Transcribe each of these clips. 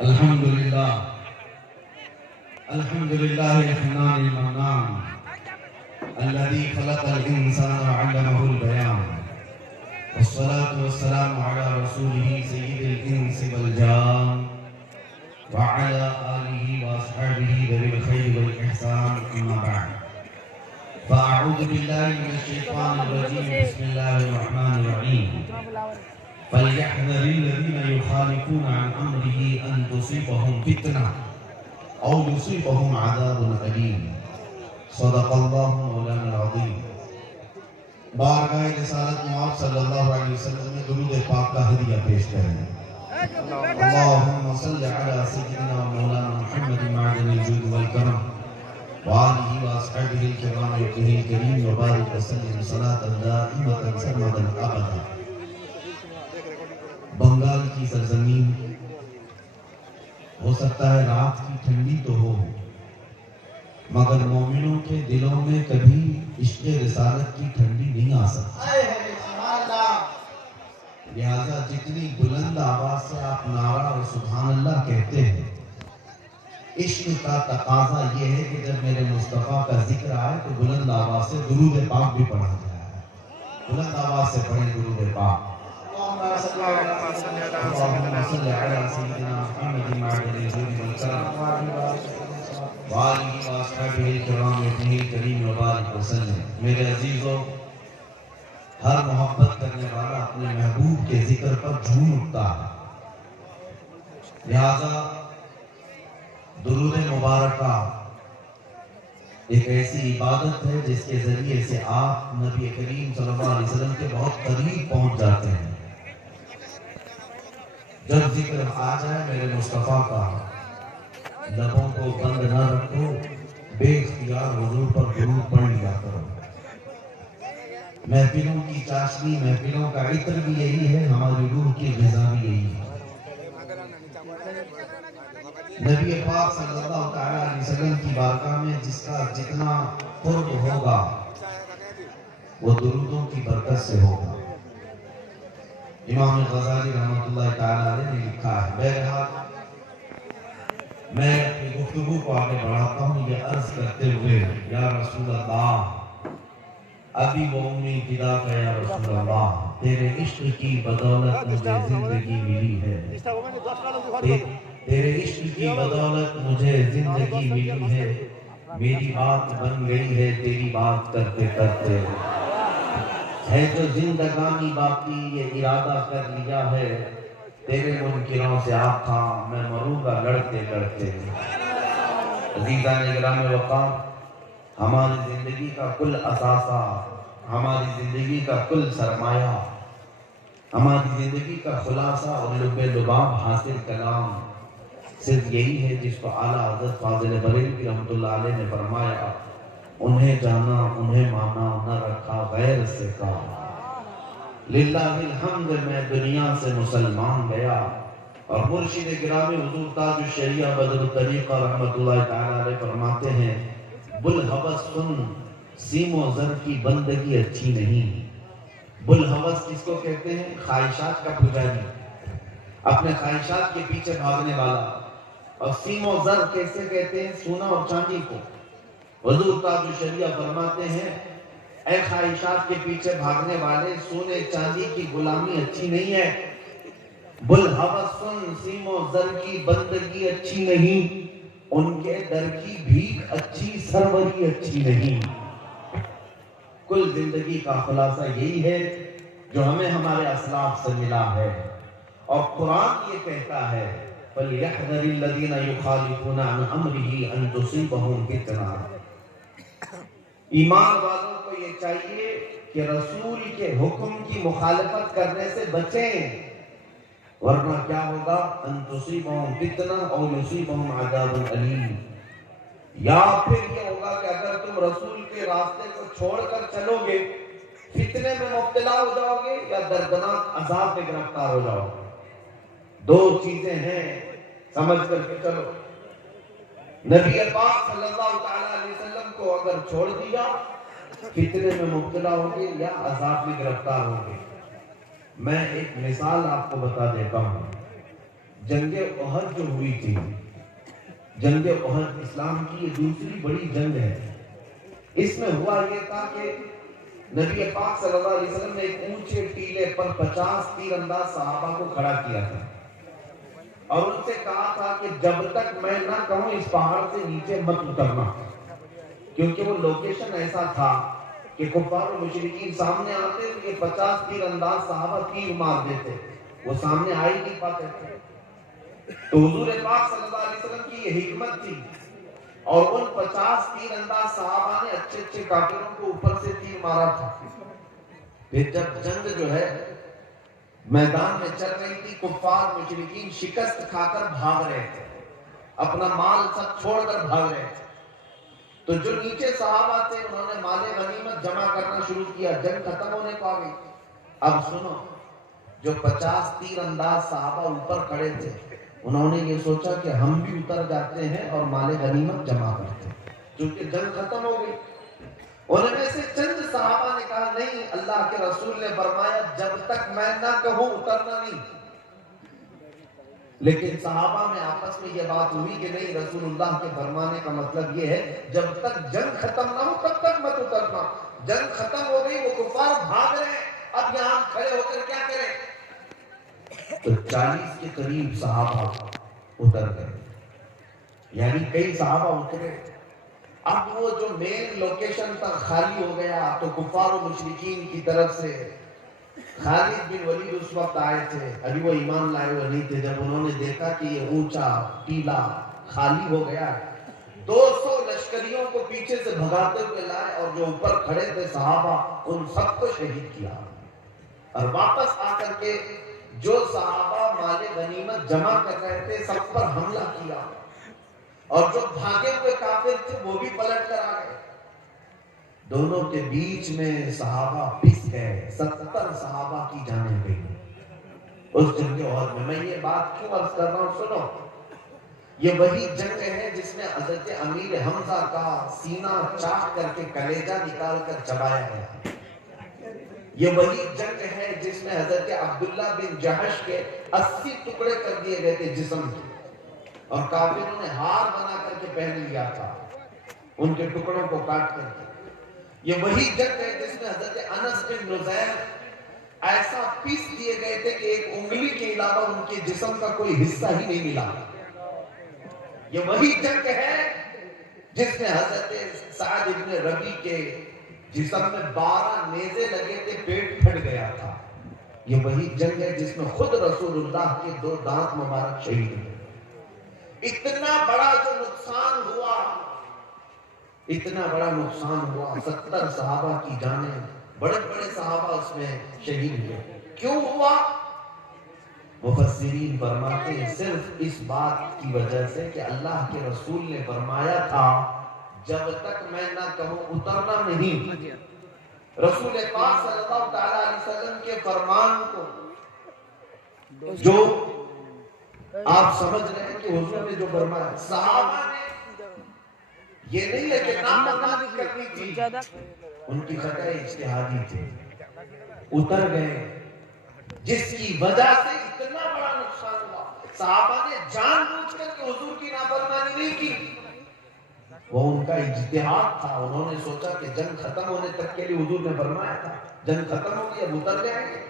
الحمد لله الحنان المنان الذي خلق الإنسان وعلمه البيان والصلاة والسلام على رسوله سيد الإنس والجان وعلى آله وأصحابه ذوي الخير والإحسان أما بعد فأعوذ بالله من الشيطان الرجيم بسم الله الرحمن الرحيم فليحذر الذين يخالفون عن أمره أن تصيبهم فتنة أو يصيبهم عذاب أليم صدق الله مولانا العظيم. بارگاہ رسالت معاذ صلی اللہ علیہ وسلم میں درود پاک کا ہدیہ پیش کریں. اللهم صل على سيدنا مولانا محمد معدن الجود والكرم وآله وأصحابه الكرام وابنه الكريم وبارك وسلم صلاة دائمة سرمدا أبدا. بنگال کی سرزمین ہو سکتا ہے رات کی ٹھنڈی تو ہو مگر مومنوں کے دلوں میں کبھی عشق رسالت کی ٹھنڈی نہیں آ سکتی. لہذا جتنی بلند آواز سے آپ نعرہ اور سبحان اللہ کہتے ہیں، عشق کا تقاضا یہ ہے کہ جب میرے مصطفیٰ کا ذکر آئے تو بلند آواز سے درود پاک بھی پڑھا جائے. بلند آواز سے پڑھیں درود پاک. اللهم صل على سيدنا محمد معدن الجود والكرم وآله وأصحابه الكرام وابنه الكريم وبارك وسلم. میرے عزیزوں، ہر محبت کرنے والا اپنے محبوب کے ذکر پر جھوم اٹھتا ہے. لہذا درود مبارکہ ایک ایسی عبادت ہے جس کے ذریعے سے آپ نبی کریم صلی اللہ علیہ وسلم کے بہت قریب پہنچ جاتے ہیں. جب ذکر آ جائے میرے مصطفیٰ کا، لبوں کو بند نہ رکھو، بے اختیار حضور پر درود پڑھ لیا کرو. محفلوں کی چاشنی، محفلوں کا عطر بھی یہی ہے، ہماری روح کی غذا بھی یہی ہے. نبی پاک صلی اللہ علیہ وسلم کی بارگاہ میں جس کا جتنا قرب ہوگا وہ درودوں کی برکت سے ہوگا. امام غزالی رحمۃ اللہ تعالیٰ علیہ نے لکھا ہے. بہرحال میں اپنی گفتگو کو آگے بڑھاتا ہوں یہ عرض کرتے ہوئے، یا رسول اللہ ابھی وہ امید فدا کا، یا رسول اللہ تیرے عشق کی بدولت مجھے زندگی ملی ہے، تیرے عشق کی بدولت مجھے زندگی ملی ہے، میری بات بن گئی ہے تیری بات کرتے کرتے، ہے جو زندگانی باقی یہ ارادہ کر لیا ہے، تیرے منکروں سے آقا میں مروں گا لڑتے لڑتے. عزیزان اکرام وقار، ہماری زندگی کا کل اثاثہ، ہماری زندگی کا کل سرمایہ، ہماری زندگی کا خلاصہ اور لب لباب حاصل کلام صرف یہی ہے جس کو اعلیٰ حضرت فاضل بریلوی رحمۃ اللہ علیہ نے فرمایا، انہیں جانا انہیں مانا نہ رکھا غیر سے کام. للہ الحمد میں دنیا سے مسلمان گیا. اور مرشد گرامی حضور تاج الشریعہ بدر الطریقہ رحمۃ اللہ تعالیٰ علیہ فرماتے ہیں، بلحوث سن سیم و زر کی بندگی اچھی نہیں. بلحوث کس کو کہتے ہیں؟ خواہشات کا پجاری، اپنے خواہشات کے پیچھے بھاگنے والا. اور سیم و زر کیسے کہتے ہیں؟ سونا اور چاندی کو. حضور تاج الشریعہ فرماتے ہیں، اے خواہشات کے پیچھے بھاگنے والے، سونے چاندی کی غلامی اچھی نہیں ہے. بلحوث سن سیم و زر کی بندگی اچھی نہیں، ان کے در کی بھیک اچھی سروری اچھی نہیں. کل زندگی کا خلاصہ یہی ہے جو ہمیں ہمارے اسلاف سے ملا ہے. اور قرآن یہ کہتا ہے، فَلْيَحْذَرِ الَّذِينَ يُخَالِفُونَ عَنْ أَمْرِهِ أَن تُصِيبَهُمْ فِتْنَةٌ. ایمان والوں کو یہ چاہیے کہ رسول کے حکم کی مخالفت کرنے سے بچیں، ورنہ کیا ہوگا؟ ان تصیبہم فتنہ او یصیبہم عذاب الیم. یا پھر یہ ہوگا کہ اگر تم رسول کے راستے کو چھوڑ کر چلو گے، فتنے میں مبتلا ہو جاؤ گے یا دردناک عذاب میں گرفتار ہو جاؤ گے. دو چیزیں ہیں، سمجھ کر کے چلو. نبی پاک صلی اللہ علیہ وسلم کو اگر چھوڑ دیا، فتنے میں مبتلا ہوگے یا عذاب میں گرفتار ہوگے. میں ایک مثال آپ کو بتا دیتا ہوں. جنگ احد جو ہوئی تھی، جنگ احد اسلام کی یہ دوسری بڑی جنگ ہے. اس میں ہوا یہ تھا کہ نبی پاک صلی اللہ علیہ وسلم نے ایک اونچے ٹیلے پر 50 تیر انداز صحابہ کو کھڑا کیا تھا اور ان سے کہا تھا کہ جب تک میں نہ کہوں اس پہاڑ سے نیچے مت اترنا، کیونکہ وہ لوکیشن ایسا تھا کہ کفار و مشرکین سامنے آتے تو یہ 50 تیر انداز صحابہ تیر مار دیتے، وہ سامنے آ ہی نہیں پاتے تھے. تو حضور پاک صلی اللہ علیہ وسلم کی یہ حکمت تھی اور ان 50 تیر انداز صحابہ نے اچھے اچھے کافروں کو اوپر سے تیر مارا تھا. پھر جب جنگ جو ہے میدان میں چل رہی تھی، کفار مشرکین شکست کھا کر بھاگ رہے تھے، اپنا مال سب چھوڑ کر بھاگ رہے تھے. تو جو نیچے صحابہ تھے انہوں نے مال غنیمت جمع کرنا شروع کیا، جنگ ختم ہونے کو آ گئی. اب سنو، جو 50 تیر انداز صحابہ اوپر کھڑے تھے انہوں نے یہ سوچا کہ ہم بھی اتر جاتے ہیں اور مال غنیمت جمع کرتے ہیں، کیونکہ جنگ ختم ہو گئی. انہوں میں سے چند صحابہ نے کہا نہیں، اللہ کے رسول نے فرمایا جب تک میں نہ کہوں اترنا نہیں. لیکن صحابہ میں آپس میں یہ بات ہوئی کہ نہیں، رسول اللہ کے فرمانے کا مطلب یہ ہے جب تک جنگ ختم نہ ہو تب تک مت اترنا. جنگ ختم ہو گئی، وہ کفار بھاگ رہے ہیں، اب یہاں کھڑے ہو کر کیا کریں؟ تو 40 کے قریب صحابہ اتر گئے، یعنی کئی صحابہ اترے. اب وہ جو مین لوکیشن تھا خالی ہو گیا. تو کفار و مشرکین کی طرف سے خالد بن ولید اس وقت آئے تھے، ابھی وہ ایمان لائے ہوئے نہیں تھے. جب انہوں نے دیکھا کہ یہ اونچا ٹیلا خالی ہو گیا، 200 لشکریوں کو پیچھے سے بھگاتے ہوئے لائے اور جو اوپر کھڑے تھے صحابہ ان سب کو شہید کیا. اور واپس آ کر کے جو صحابہ مال غنیمت جمع کر رہے تھے سب پر حملہ کیا اور جو بھاگے ہوئے کافر تھے وہ بھی پلٹ کر آ گئے. دونوں کے بیچ میں صحابہ پس گئے، 70 صحابہ کی جانیں گئی اس جنگ احد میں. میں یہ بات کیوں عرض کر رہا ہوں؟ سنو، یہ وہی جنگ ہے جس میں حضرت امیر حمزہ کا سینہ چاک کر کے کلیجہ نکال کر چبایا گیا. یہ وہی جنگ ہے جس میں حضرت عبداللہ بن جہش کے 80 ٹکڑے کر دیے گئے تھے جسم کے، اور کافروں نے ہار بنا کر کے پہن لیا تھا ان کے ٹکڑوں کو کاٹ کر کے. یہ وہی جنگ ہے جس میں حضرت انس بن نزیر ایسا پیس دیے گئے تھے کہ ایک انگلی کے علاوہ ان کے جسم کا کوئی حصہ ہی نہیں ملا. یہ وہی جنگ ہے جس میں حضرت سعد بن ربیع کے جسم میں 12 نیزے لگے تھے، پیٹ پھٹ گیا تھا. یہ وہی جنگ ہے جس میں خود رسول اللہ کے 2 دانت مبارک شہید ہوئے. اتنا بڑا جو نقصان ہوا، اتنا بڑا نقصان ہوا، 70 صحابہ کی جانیں، بڑے بڑے صحابہ اس میں شہید ہوئے. کیوں ہوا؟ مفسرین فرماتے ہیں صرف اس بات کی وجہ سے کہ اللہ کے رسول نے فرمایا تھا جب تک میں نہ کہوں اترنا نہیں. رسول پاک صلی اللہ تعالی علیہ وسلم کے فرمان کو جو آپ سمجھ رہے ہیں کہ حضور نے جو فرمایا، صحابہ نے یہ نہیں ہے کہ نافرمانی کرنی تھی، ان کی خطۂ اجتہادی تھی، اتر گئے جس کی وجہ سے اتنا بڑا نقصان ہوا. صحابہ نے جان بوجھ کر کہ حضور کی نافرمانی نہیں کی، وہ ان کا اجتہاد تھا. انہوں نے سوچا کہ جنگ ختم ہونے تک کے لیے حضور نے فرمایا تھا جنگ ختم ہو گئی اب اتر جائیں گے.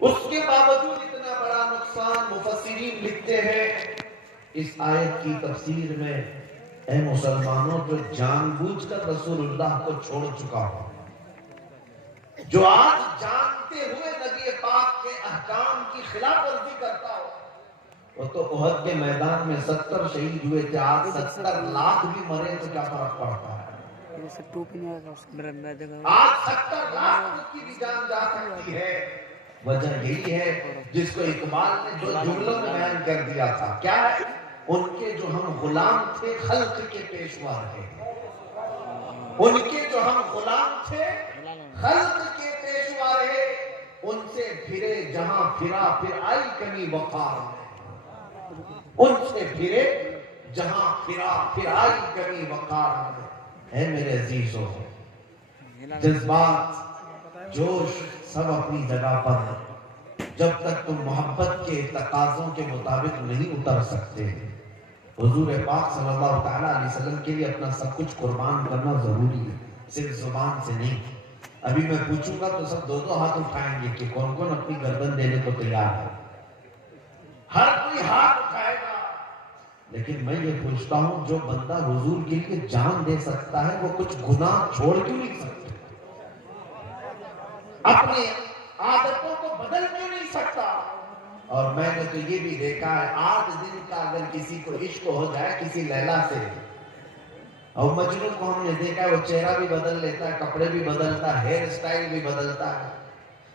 اس کے باوجود اتنا بڑا نقصان. مفسرین لکھتے ہیں اس آیت کی تفسیر میں، اے مسلمانوں جو جان بوجھ کر رسول اللہ کو چھوڑ چکا ہو، جو آج جانتے ہوئے نبی پاک کے احکام کی خلاف ورزی کرتا ہو، وہ تو احد کے میدان میں 70 شہید ہوئے تھے، آج 70 لاکھ بھی مرے تو کیا فرق پڑتا ہے؟ آج 70 لاکھ کی بھی جان جا سکتی ہے. وجہ یہی ہے جس کو اقبال نے جو جملوں میں بیان کر دیا تھا، کیا ہے؟ ان کے جو ہم غلام تھے خلق کے پیشوا رہے. ان کے جو ہم غلام تھے خلق کے پیشوا رہے، ان سے پھرے جہاں پھرا پھر آئی کمی وقار. ان سے پھرے جہاں پھرا پھر آئی کمی وقار. اے میرے عزیزوں، جذبات جوش سب اپنی جگہ پر ہے، جب تک تم محبت کے تقاضوں کے مطابق نہیں اتر سکتے. حضور پاک صلی اللہ تعالیٰ علیہ وسلم کے لیے اپنا سب کچھ قربان کرنا ضروری ہے، صرف زبان سے نہیں. ابھی میں پوچھوں گا تو سب دو ہاتھ اٹھائیں گے کہ کون کون اپنی گردن دینے کو تیار ہے. ہر کوئی ہاتھ اٹھائے گا. لیکن میں یہ پوچھتا ہوں، جو بندہ حضور کے لیے جان دے سکتا ہے وہ کچھ گناہ چھوڑ کیوں نہیں سکتا؟ اپنی عادتوں کو بدل کیوں نہیں سکتا؟ اور میں نے تو یہ بھی دیکھا ہے، 8 دن کا اگر کسی کو عشق ہو جائے کسی لیلا سے، اور مجنون کو ہم نے دیکھا ہے وہ چہرہ بھی بدل لیتا ہے، کپڑے بھی بدلتا ہے، ہیئر سٹائل بھی بدلتا ہے،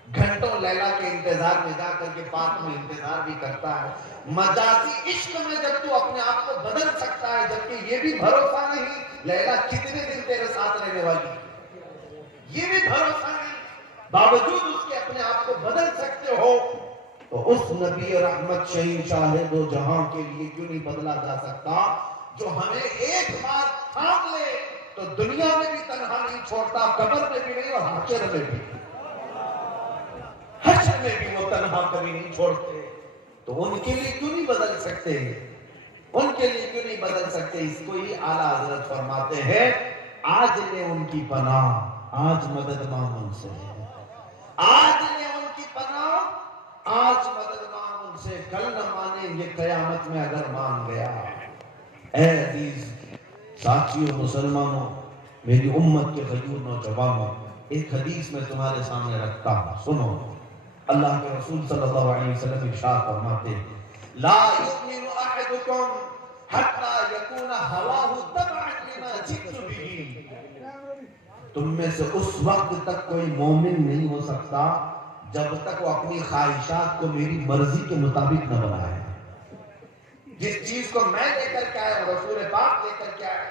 گھنٹوں لیلا کے انتظار میں جا کر کے پارک میں انتظار بھی کرتا ہے. مجازی عشق میں جب تو اپنے آپ کو بدل سکتا ہے، جبکہ یہ بھی بھروسہ نہیں لیلا کتنے دن تیرے ساتھ رہنے والی، یہ بھی بھروسہ نہیں، باوجود اس کے اپنے آپ کو بدل سکتے ہو، تو اس نبی رحمت شہنشاہ دو جہاں کے لیے کیوں نہیں بدلا جا سکتا، جو ہمیں ایک بار تھام لے تو دنیا میں بھی تنہا نہیں چھوڑتا، قبر میں بھی نہیں اور حشر میں بھی، حشر میں بھی وہ تنہا کبھی نہیں چھوڑتے. تو ان کے لیے کیوں نہیں بدل سکتے؟ ان کے لیے کیوں نہیں بدل سکتے؟ اس کو ہی اعلیٰ حضرت فرماتے ہیں، آج لے ان کی پناہ، آج مدد مانگ ان سے، آج لے ان کی پناہ، آج مدد مانگ ان سے، کل نہ مانیں گے قیامت میں اگر مان گیا. اے عزیز ساتھیوں، مسلمانوں، میری امت کے غیور نوجوانوں، ایک حدیث میں تمہارے سامنے رکھتا ہوں، سنو. اللہ کے رسول صلی اللہ علیہ وسلم ارشاد فرماتے ہیں، لا یؤمن احدکم حتی یکون ہواہ تبعا لما جئت بہ. تم میں سے اس وقت تک کوئی مومن نہیں ہو سکتا جب تک وہ اپنی خواہشات کو میری مرضی کے مطابق نہ بنائے. جس چیز کو میں لے کر کے آیا، رسول پاک لے کر کے آیا،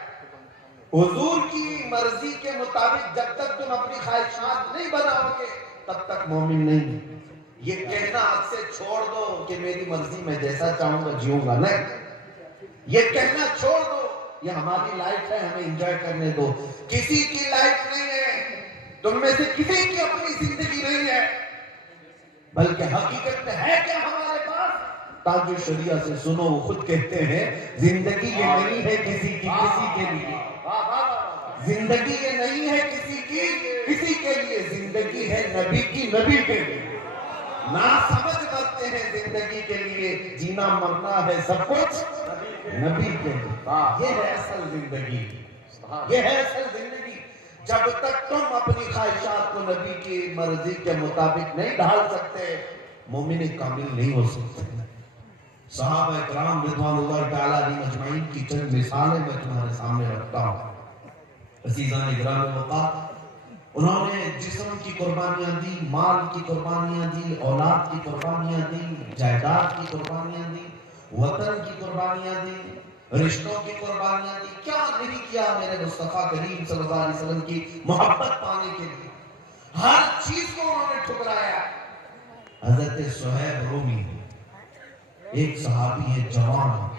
حضور کی مرضی کے مطابق جب تک تم اپنی خواہشات نہیں بناؤ گے تب تک مومن نہیں. یہ کہنا حد سے چھوڑ دو کہ میری مرضی میں جیسا چاہوں گا جیوں گا، نہیں. یہ کہنا چھوڑ دو، یہ ہماری لائف ہے، ہمیں انجوائے کرنے دو. کسی کی لائف نہیں ہے، تم میں سے کسی کی اپنی زندگی نہیں ہے، بلکہ حقیقت میں ہے کیا ہمارے پاس؟ تاج الشریعہ سے سنو، وہ خود کہتے ہیں زندگی یہ نہیں ہے کسی کی کسی کے لیے، زندگی یہ نہیں ہے کسی کی کسی کے لیے، زندگی ہے نبی کی نبی کے لیے. نہ سمجھ کرتے ہیں زندگی کے لیے، جینا مرنا ہے سب کچھ نبی کے لیے. یہ ہے اصل زندگی، یہ ہے اصل زندگی. جب تک تم اپنی خواہشات کو نبی کی مرضی کے مطابق نہیں ڈھال سکتے، مومن کامل نہیں ہو سکتے. صحابہ اکرام رضوان اللہ تعالیٰ علیہم اجمعین کی چند مثالیں میں تمہارے سامنے رکھتا ہوں. عزیزان اکرام وقت، انہوں نے جسم کی قربانیاں دی، مال کی قربانیاں دی، اولاد کی قربانیاں دی، جائیداد کی قربانیاں دی، وطن کی قربانیاں دی، رشتوں کی قربانیاں دی. کیا نہیں کیا میرے مصطفیٰ کریم صلی اللہ علیہ وسلم کی محبت پانے کے لیے؟ ہر چیز کو انہوں نے ٹھکرایا. حضرت صہیب رومی ایک صحابی ہے، جوان،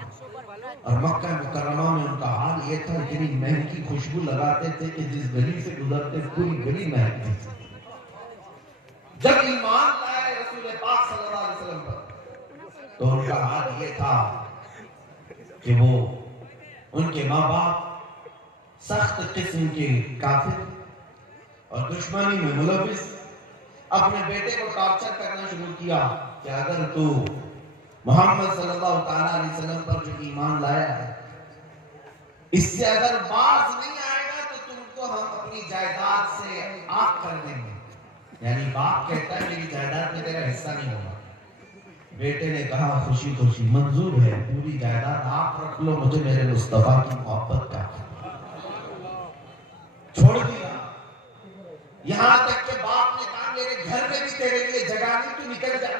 اور مکہ مکرمہ میں ان کا حال یہ تھا، اتنی مہنگی خوشبو لگاتے تھے کہ جس گلی سے گزرتے پوری گلی مہکتی تھی. جب ایمان لائے رسول پاک صلی اللہ علیہ وسلم پر تو ان کا حال یہ تھا کہ وہ، ان کے ماں باپ سخت قسم کے کافر اور دشمنی میں ملوث، اپنے بیٹے کو ٹارچر کرنا شروع کیا کہ اگر تو محمد صلی اللہ تعالیٰ علیہ وسلم پر جو ایمان لایا ہے، اس سے اگر باز نہیں آئے گا تو تم کو ہم اپنی جائیداد سے آگ کر دیں گے. یعنی باپ کہتا ہے میری جائیداد میں تیرا حصہ نہیں ہوگا. بیٹے نے کہا خوشی خوشی منظور ہے، پوری جائیداد آپ رکھ لو، مجھے میرے مصطفیٰ کی محبت کا. چھوڑ دیا. یہاں تک کہ باپ نے کہا میرے گھر میں بھی تیرے لیے جگہ نہیں، تو نکل جا.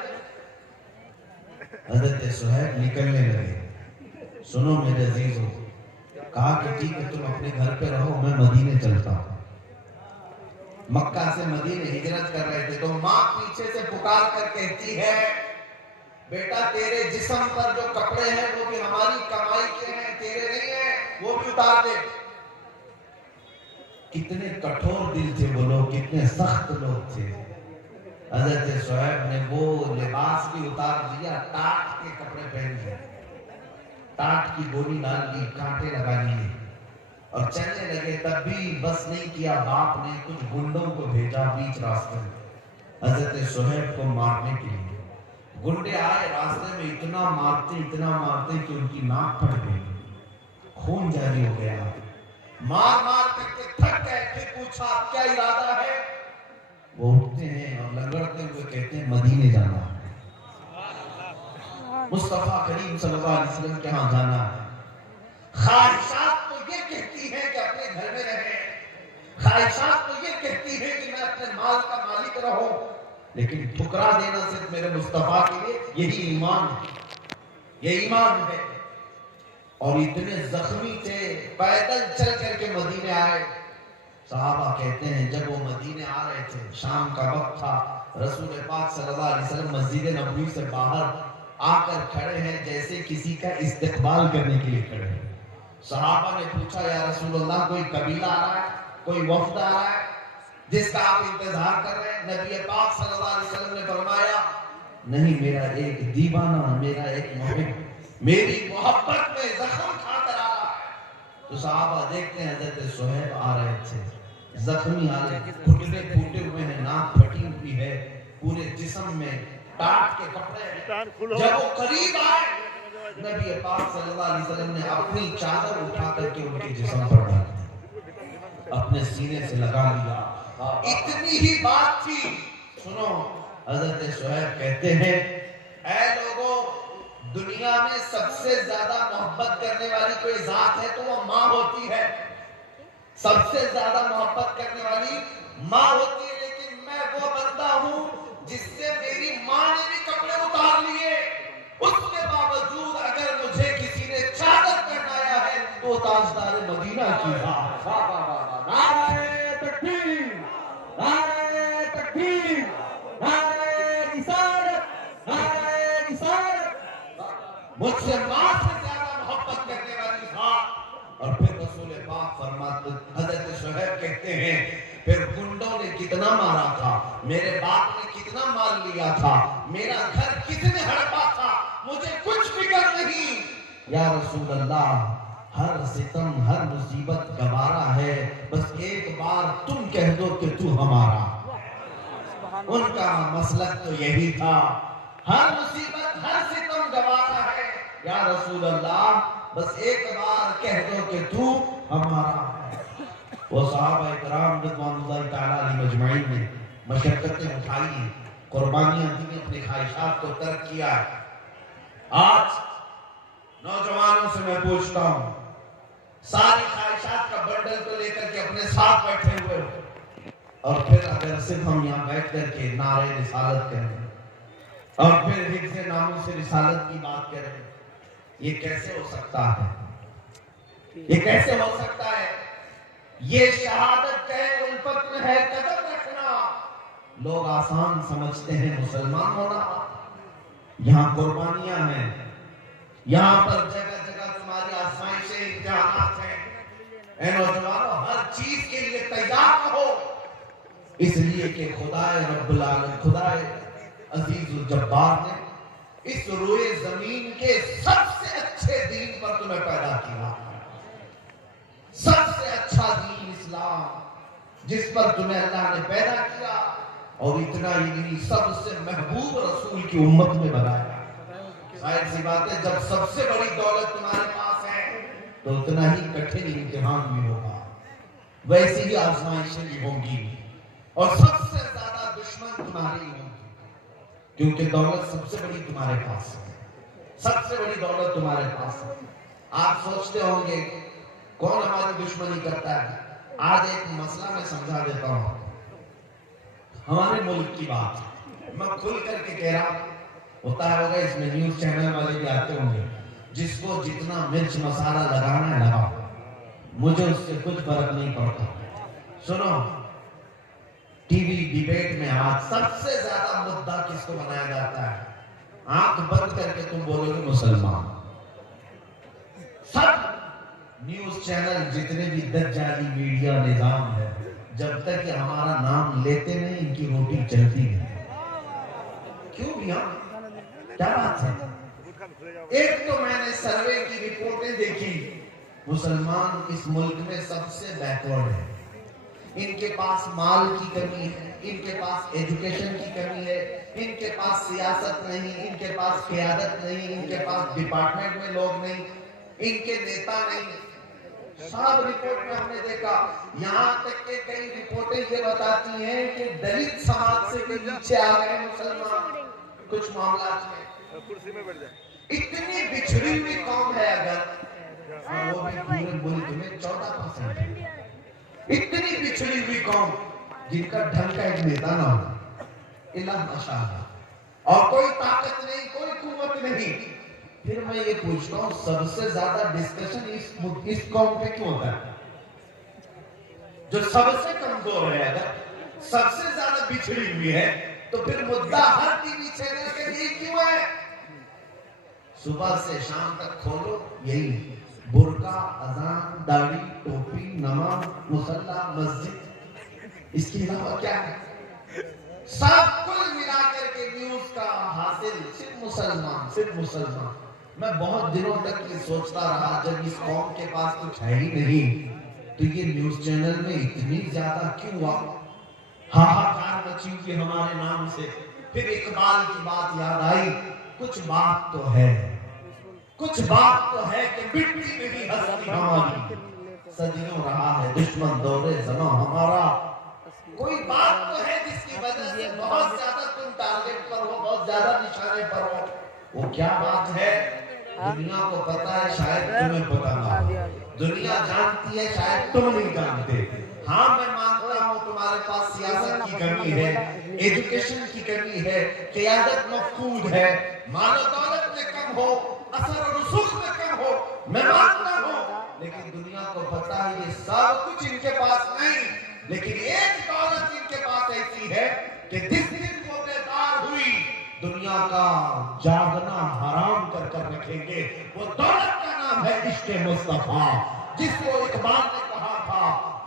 حضرت صہیب نکلنے لگے. سنو میرے عزیزوں، کہا کہ ٹھیک ہے تم اپنے گھر پہ رہو، میں مدینے چلتا ہوں. مکہ سے مدینے ہجرت کر رہے تھے تو ماں پیچھے سے پکار کر کہتی ہے، بیٹا تیرے جسم پر جو کپڑے ہیں وہ بھی ہماری کمائی کے ہیں، تیرے نہیں ہیں، وہ بھی اتار دے. کتنے کٹھور دل تھے وہ لوگ، کتنے سخت لوگ تھے. حضرت صہیب نے وہ لباس بھی اتار دیا، ٹاٹ کے کپڑے پہن لیے، ٹاٹ کی گولی ڈال دی، کانٹے لگا لیے اور چلنے لگے۔ تب بھی بس نہیں کیا، باپ نے کچھ گنڈوں کو بھیجا بیچ راستے میں حضرت صہیب کو مارنے کے لیے۔ گنڈے آئے، راستے میں اتنا مارتے کہ ان کی ناک پھٹ گئی، خون جاری ہو گیا، مار کر کے تھک گئے۔ پھر پوچھا کیا ارادہ ہے؟ وہ اٹھتے ہیں اور لنگڑتے ہوئے کہتے ہیں مدینے جانا ہے، مصطفیٰ کریم صلی اللہ علیہ وسلم کے ہاں جانا ہے۔ خواہشات تو یہ کہتی ہیں کہ اپنے گھر میں رہیں، خواہشات تو یہ کہتی ہیں کہ میں اپنے مال کا مالک رہوں، لیکن ٹھکرا دینا صرف میرے مصطفیٰ کے لیے یہی ایمان ہے، یہ ایمان ہے۔ اور اتنے زخمی تھے، پیدل چل کر کے مدینے آئے۔ صحابہ کہتے ہیں جب وہ مدینے آ رہے تھے، شام کا وقت تھا، رسول پاک صلی اللہ علیہ وسلم مسجد نبوی سے باہر آ کر کھڑے ہیں، جیسے کسی کا استقبال کرنے کے لیے کھڑے ہیں۔ صحابہ نے پوچھا یا رسول اللہ کوئی قبیلہ آ رہا ہے، کوئی وفد آ رہا ہے جس کا آپ انتظار کر رہے ہیں؟ نبی پاک صلی اللہ علیہ وسلم نے فرمایا نہیں، میرا ایک دیوانہ، میرا ایک محب میری محبت میں زخم کھا کر آ رہا ہے۔ تو صحابہ دیکھتے ہیں حضرت صہیب آ رہے تھے، زخمی آلے، گھٹنے پھوٹے ہوئے ہیں، ناک پھٹی ہوئی ہے، پورے جسم میں ٹاٹ کے کپڑے ہیں۔ جب وہ قریب آئے، نبی پاک صلی اللہ علیہ وسلم نے اپنی چادر اٹھا کر کے ان کے جسم پر ڈالی، اپنے سینے سے لگا لیا۔ اتنی ہی بات تھی۔ سنو، حضرت صہیب کہتے ہیں اے لوگوں، دنیا میں سب سے زیادہ محبت کرنے والی کوئی ذات ہے تو وہ ماں ہوتی ہے، سب سے زیادہ محبت کرنے والی ماں ہوتی ہے، لیکن میں وہ بندہ ہوں جس سے میری ماں نے بھی کپڑے اتار لیے، اس کے باوجود اگر مجھے کسی نے چادر پہنایا ہے تو تاجدار مدینہ کی ذات۔ نعرہ تکبیر، نعرہ تکبیر، نعرہ رسالت، نعرہ رسالت، مجھ سے ماں سے زیادہ محبت کرنے والی ذات۔ اور پھر رسول پاک فرماتے، حضرت صہیب کہتے ہیں پھر گنڈوں نے کتنا مارا تھا، میرے باپ نے کتنا مار لیا تھا، میرا گھر کتنے ہڑپا تھا، مجھے کچھ فکر نہیں۔ یا رسول اللہ، ہر ستم ہر مصیبت گوارا ہے، بس ایک بار تم کہہ دو کہ تو ہمارا۔ ان کا مسلک تو یہی تھا، ہر مصیبت ہر ستم گوارا ہے، یا رسول اللہ بس ایک بار کہہ دو کہ تو ہمارا ہے۔ وہ صحابہ کرام رضوان اللہ تعالیٰ علیہ مجمعین نے مشقتیں اٹھائی ہیں، قربانیاں دی، اپنے خواہشات کو ترک کیا ہے۔ آج نوجوانوں سے میں پوچھتا ہوں، ساری خواہشات کا بنڈل کو لے کر کے اپنے ساتھ بیٹھے ہوئے ہو، اور پھر اگر صرف ہم یہاں بیٹھ کر کے نعرہ رسالت کریں اور پھر حفظ ناموس رسالت کی بات کریں، یہ کیسے ہو سکتا ہے؟ یہ کیسے ہو سکتا ہے؟ یہ شہادت ہے، الفت میں ہے قدم رکھنا۔ لوگ آسان سمجھتے ہیں مسلمان ہونا، یہاں قربانیاں ہیں، یہاں پر جگہ جگہ تمہاری آزمائشیں، امتحانات ہیں۔ اے نوجوانوں، ہر چیز کے لیے تیار رہو، اس لیے کہ خدائے رب العالمین، خدائے عزیز الجبار نے اس روئے زمین کے سب سے اچھے دین پر تمہیں پیدا کیا، سب سے اچھا دین اسلام جس پر تمہیں اللہ نے پیدا کیا، اور اتنا ہی نہیں، سب سے محبوب رسول کی امت میں بنایا۔ ظاہر سی بات ہے، جب سب سے بڑی دولت تمہارے پاس ہے تو اتنا ہی کٹھن امتحان بھی ہوگا، ویسی ہی آزمائشیں بھی ہوں گی، اور سب سے زیادہ دشمن تمہارے ہی ہوں گے، کیونکہ دولت سب سے بڑی تمہارے پاس ہے، سب سے بڑی دولت تمہارے پاس ہے۔ آپ سوچتے ہوں گے کون ہماری دشمنی کرتا ہے؟ آج ایک مسئلہ میں سمجھا دیتا ہوں، ہمارے ملک کی بات میں کھل کر کے کہہ رہا، ہوتا ہے ہوگا اس میں نیوز چینل والے بھی آتے ہوں گے، جس کو جتنا مرچ مسالہ لگانا ہے لگاؤ، مجھے اس سے کچھ فرق نہیں پڑتا۔ سنو، ٹی وی ڈیبیٹ میں آج سب سے زیادہ مدعا کس کو بنایا جاتا ہے؟ آنکھ بند کر کے تم بولو گے مسلمان۔ سب نیوز چینل جتنے بھی دجالی میڈیا نظام ہے، جب تک کہ ہمارا نام لیتے نہیں ان کی روٹی چلتی نہیں۔ کیوں میاں کیا بات ہے؟ ایک تو میں نے سروے کی رپورٹیں دیکھی، مسلمان اس ملک میں سب سے بیکورڈ ہے، ان کے پاس مال کی کمی ہے، ان کے پاس ایجوکیشن کی کمی ہے، ان کے پاس سیاست نہیں، ان کے پاس قیادت نہیں، ان کے پاس ڈپارٹمنٹ میں لوگ نہیں، ان کے نیتا نہیں۔ سب رپورٹ میں ہم نے دیکھا، یہاں تک کہ کئی رپورٹیں یہ بتاتی ہیں کہ دلت سماج سے بھی نیچے آ گئے مسلمان کچھ معاملات میں۔ اتنی بچھڑی ہوئی قوم ہے اگر، وہ بھی پورے ملک میں 14% ہے، اتنی بچھڑی ہوئی قوم جن کا ڈھنگ کا ایک نیتا نہ ہو، اللہ ماشاءاللہ، اور کوئی طاقت نہیں، کوئی قوت نہیں۔ پھر میں یہ پوچھتا ہوں سب سے زیادہ ڈسکشن اس قوم پہ کیوں ہوتا ہے؟ جو سب سے کمزور ہے، اگر سب سے زیادہ بچھڑی ہوئی ہے، تو پھر مدعا ہر ٹی وی چینل کے لیے کیوں ہے؟ صبح سے شام تک کھولو یہی برقع، اذان، داڑھی، ٹوپی، نماز، مصلی، مسجد، اس کے علاوہ کیا ہے؟ سب کل ملا کر کے نیوز کا حاصل صرف مسلمان، صرف مسلمان۔ میں بہت دنوں تک یہ سوچتا رہا، جب اس قوم کے پاس کچھ ہے ہی نہیں تو یہ نیوز چینل میں اتنی زیادہ کیوں ہاہاکار مچی ہوئی ہمارے نام سے۔ پھر اقبال کی بات یاد آئی، کچھ بات تو ہے، کچھ بات تو ہے کہ مٹی میں بھی ہستی ہماری، صدیوں رہا ہے دشمن دور زماں ہمارا۔ کوئی بات تو ہے جس کی وجہ سے بہت زیادہ تم ٹارگٹ پر ہو، بہت زیادہ نشانے پر ہو۔ وہ کیا بات ہے؟ دنیا کو پتا ہے، شاید تمہیں پتا نہ ہو، دنیا جانتی ہے، شاید تم نہیں جانتے۔ ہاں میں مانتا ہوں تمہارے پاس سیاست کی کمی ہے، ایجوکیشن کی کمی ہے، قیادت مفقود ہے، مال و دولت میں کم ہو، اثر و رسوخ میں کم ہو، میں مانتا ہوں، لیکن دنیا کو پتا ہے یہ سب کچھ ان کے پاس نہیں۔ لیکن ایک دولت ان کے پاس ایسی ہے کہ جس دن وہ بیدار ہوئی، دنیا کا جاگنا حرام کر کر رکھیں گے۔ وہ دولت کا نام ہے عشق مصطفیٰ، جس کو اقبال نے کہا تھا،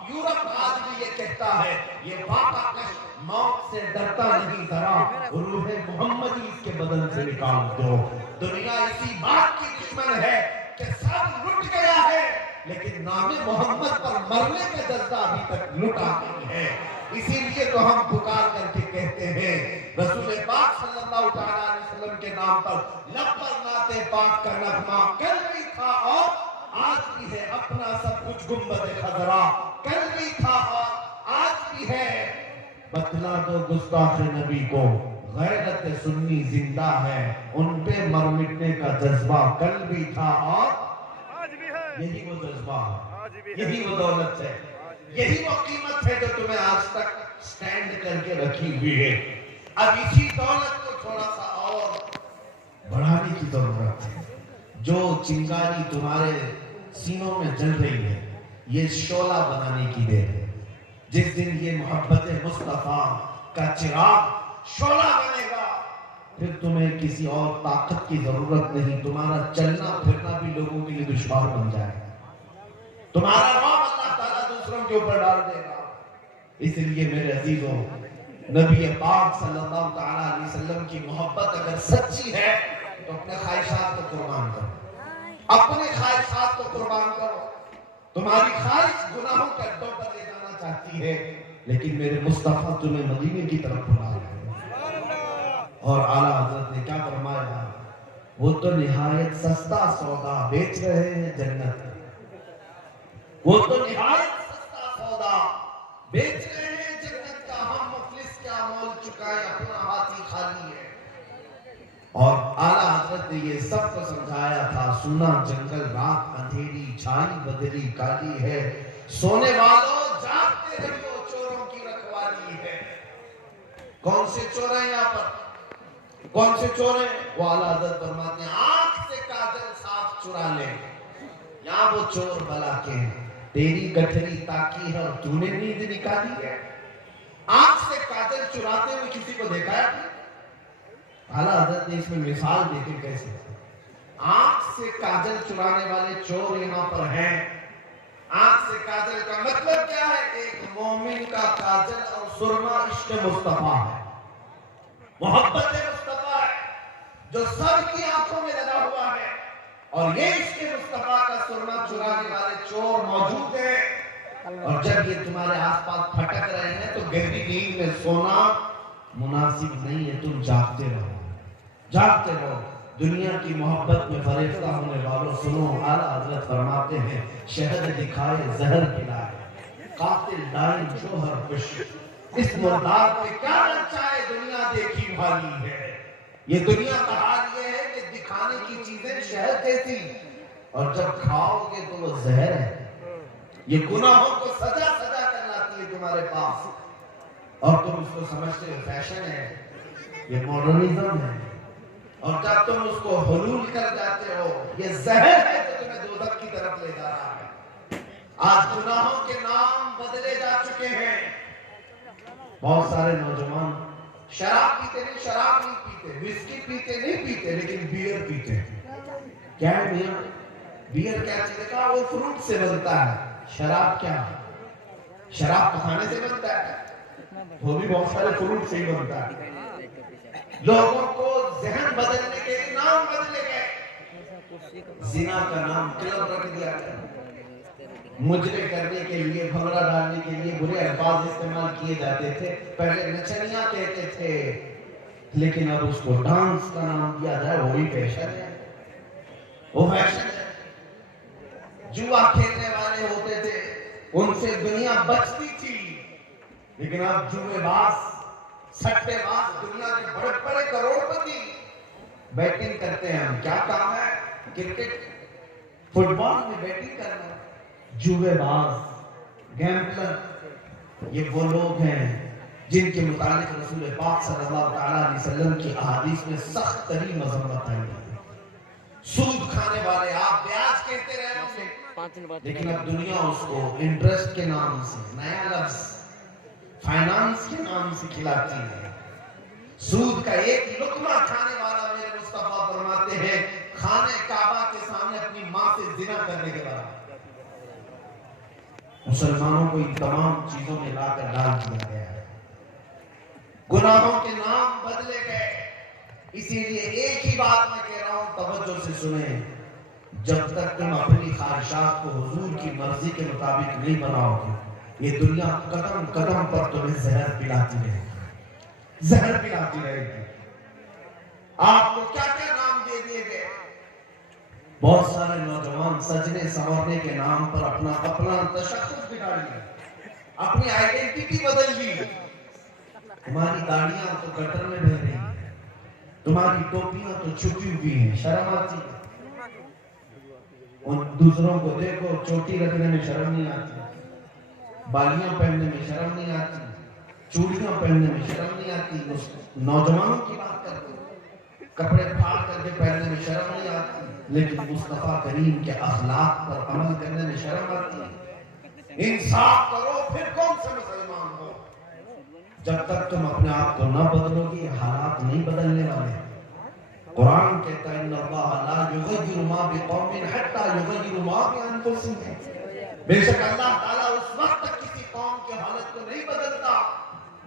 یورپ آج بھی یہ کہتا ہے، یہ واقع کش موت سے ڈرتا نہیں ذرا، روح محمدی اس کے بدن سے نکال دو۔ دنیا اسی بات کی دشمن ہے کہ سب لٹ گیا ہے، لیکن نام محمد پر مرنے کا جذبہ ابھی تک لٹا نہیں ہے۔ اسی لیے تو ہم پکار کر کے کہتے ہیں، رسول پاک صلی اللہ علیہ وسلم کے نام پر لب پر نعت پاک کا نغمہ کل بھی تھا اور آج بھی ہے، اپنا سب کچھ گنبد خضرا، کل بھی تھا اور آج بھی ہے۔ بتلا دو گستاخ نبی کو، غیرت سنی زندہ ہے، ان پہ مر مٹنے کا جذبہ کل بھی تھا اور آج بھی ہے۔ یہی وہ جذبہ ہے، یہی وہ دولت ہے، یہی وہ قیمت ہے جو تمہیں آج تک سٹینڈ کر کے رکھی ہوئی ہے۔ اب اسی دولت کو تھوڑا سا اور بڑھانے کی ضرورت ہے۔ جو چنگاری تمہارے سینوں میں جل رہی ہے، یہ شعلہ بنانے کی دیر ہے۔ جس دن یہ محبت مصطفیٰ کا چراغ شعلہ بنے گا، پھر تمہیں کسی اور طاقت کی ضرورت نہیں، تمہارا چلنا پھرنا بھی لوگوں کے لیے دشوار بن جائے گا، تمہارا رعب اللہ تعالیٰ دوسروں کے اوپر ڈال دے گا۔ اس لیے میرے عزیزوں، نبی پاک صلی اللہ علیہ وسلم کی محبت اگر سچی ہے تو اپنے خواہشات کو قربان کرو، اپنے خواہشات کو قربان کرو۔ تمہاری خواہش گناہوں کے اڈوں پر لے جانا چاہتی ہے، لیکن میرے مصطفیٰ تمہیں مدینے کی طرف بلا رہے ہیں۔ اور اعلیٰ حضرت نے کیا فرمایا؟ وہ تو نہایت سستا سودا بیچ رہے ہیں جنت، وہ تو نہایت سستا سودا بیچ رہے ہیں جنت کا، ہم مفلس کیا مول چکائے، اپنا ہاتھی خالی ہے۔ اور اعلیٰ حضرت نے یہ سب کو سمجھایا تھا، سونا جنگل رات اندھیری، چھائی بدلی کالی ہے، سونے والوں جاگتے رہو، چوروں کی رکھوالی ہے۔ کون سے چور ہیں یہاں پر؟ کون سے چور ہیں؟ وہ اعلیٰ حضرت فرماتے ہیں، آنکھ سے کاجل صاف چرا لے، یہاں وہ چور بلا کے تیری گٹھری تاکی ہے اور تو نے نیند نکالی ہے۔ آنکھ سے کاجل چراتے ہوئے کسی کو دیکھا ہے؟ اعلیٰ حضرت نے اس میں مثال دیکھیں کیسے آنکھ سے کاجل چرانے والے چور یہاں پر ہیں۔ آنکھ سے کاجل کا مطلب کیا ہے؟ ایک مومن کا کاجل اور سرما عشق مصطفیٰ ہے، محبت مصطفیٰ جو سب کی آنکھوں میں لگا ہوا ہے، اور یہ عشق مصطفیٰ کا سرنا چرانے والے چور موجود ہیں، اور جب یہ تمہارے آس پاس پھٹک رہے ہیں تو گہری نیند میں سونا مناسب نہیں ہے. تم جاگتے رہو، جاگتے رہو. دنیا کی محبت میں فریفتہ ہونے والوں سنو، اعلیٰ حضرت فرماتے ہیں شہد دکھائے زہر پلائے، قاتل ڈائیں جوہر خوش، اس مردار پہ کیا رچا ہے دنیا دیکھی بھالی ہے. یہ دنیا کا حال یہ ہے کہ دکھانے کی چیزیں شہد جیسی، اور جب کھاؤ گے تو وہ زہر ہے. یہ گناہوں کو سجا سجا کر لاتی ہے تمہارے پاس، اور تم اس کو سمجھتے ہو فیشن ہے، یہ ماڈرنزم ہے. اور جب تم اس کو حلول کر جاتے ہو، یہ زہر ہے جو تمہیں دوزخ کی طرف لے جا رہا ہے. آج گناہوں کے نام بدلے جا چکے ہیں. بہت سارے نوجوان شراب پیتے نہیں، شراب نہیں پیتے، وسکی پیتے نہیں پیتے، لیکن بیئر پیتے. کیا ہے بیئر؟ بیئر کیا چیز ہے؟ وہ فروٹ سے بنتا ہے. شراب کیا ہے؟ شراب پخانے سے بنتا ہے، وہ بھی بہت سارے فروٹ سے ہی بنتا ہے. لوگوں کو ذہن بدلنے کے لیے نام بدلے گئے. زنا کا نام کلب رکھ دیا گیا، مجرے کرنے کے لیے، بھنگڑا ڈالنے کے لیے برے الفاظ استعمال کیے جاتے تھے. پہلے نچنیاں کہتے تھے، لیکن اب اس کو ڈانس کا نام دیا جائے، وہی فیشن ہے، وہ فیشن ہے. جوا کھیلنے والے ہوتے تھے، ان سے دنیا بچتی تھی، لیکن اب جوے باز، سٹے باز دنیا کے بڑے بڑے کروڑپتی بیٹنگ کرتے ہیں. ہم کیا کام ہے؟ کرکٹ فٹ بال میں بیٹنگ کرنا. جوے باز، گیمبلر، یہ وہ لوگ ہیں جن کے متعلق رسول پاک صلی اللہ علیہ وسلم کی احادیث میں سخت ترین مذمت آئی ہے. سود کھانے والے، آپ بیاج کہتے رہے ہوں گے، لیکن اب دنیا اس کو انٹرسٹ کے نام سے، نیا لفظ فائنانس کے نام سے کھلاتی ہے. سود کا ایک لقمہ کھانے والا میرے مصطفیٰ فرماتے ہیں خانہ کعبہ کے سامنے اپنی ماں سے زنا کرنے کے بعد. مسلمانوں کو ان تمام چیزوں میں لا کر ڈال دیا گیا ہے. گناہوں کے نام بدلے گئے. اسی لیے ایک ہی بات میں کہہ رہا ہوں، توجہ سے سنیں، جب تک تم اپنی خواہشات کو حضور کی مرضی کے مطابق نہیں بناؤ گے، یہ دنیا قدم قدم پر تمہیں زہر پلاتی رہے گی، زہر پلاتی رہے گی. آپ کو کیا کیا نام دے دیے گئے. بہت سارے نوجوان سجنے سنورنے کے نام پر اپنا تشخص بگاڑ لیا، اپنی آئیڈینٹی بدل لی. تمہاری داڑیاں تو گٹر میں بہ رہی ہیں، تمہاری ٹوپیاں تو چھپی ہوئی ہیں، شرم آتی ہے. ان دوسروں کو دیکھو، چوٹی رکھنے میں شرم نہیں آتی، بالیاں پہننے میں شرم نہیں آتی، چوڑیاں پہننے میں شرم نہیں آتی. نوجوانوں کی بات کرتے ہیں، کپڑے پھاڑ کر کے پہننے میں شرم نہیں آتی، لیکن مصطفیٰ کریم کے اخلاق پر عمل کرنے میں شرم آتی ہے. انصاف کرو، پھر کون سے مسلمان ہو. جب تک تم اپنے آپ کو نہ بدلو گے، حالات نہیں بدلنے والے. قرآن کہتا ہے ان اللہ لا یغیر ما بقوم حتی یغیروا ما بانفسہم. بے شک اللہ تعالیٰ اس وقت تک کسی قوم کی حالت کو نہیں بدلتا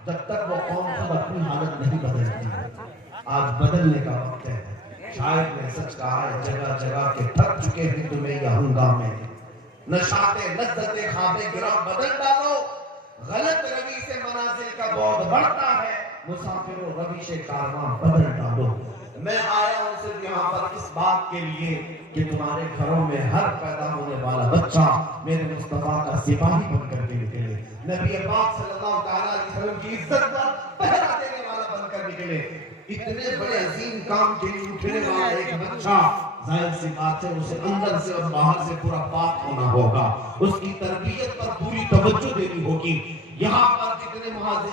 جب تک وہ قوم خود اپنی حالت نہیں بدلتی. آج بدلنے کا وقت ہے. شاید میں سچ کہا ہے، جگہ جگہ کے تھک چکے ہیں تمہیں یہ ہنگامے. نشاط لذت خواب گراں بدل ڈالو. غلط روی سے منازل کا بعد بڑھتا ہے، مسافر و روش کارواں بدل ڈالو. میں آیا ہوں صرف یہاں پر اس بات کے لیے کہ تمہارے گھروں میں ہر پیدا ہونے والا بچہ میرے مصطفیٰ کا سپاہی بن کر کے نکلے، نبی پاک صلی اللہ علیہ وسلم کی عزت کا پہرا دینے والا بن کر نکلے. اتنے بڑے عظیم کام کے لیے اٹھنے والا ایک بچہ، ظاہر سی بات ہے اسے اندر سے اور باہر سے پورا پاک ہونا ہوگا. اس کی تربیت پر پوری توجہ دینی ہوگی. یہاں پر جتنے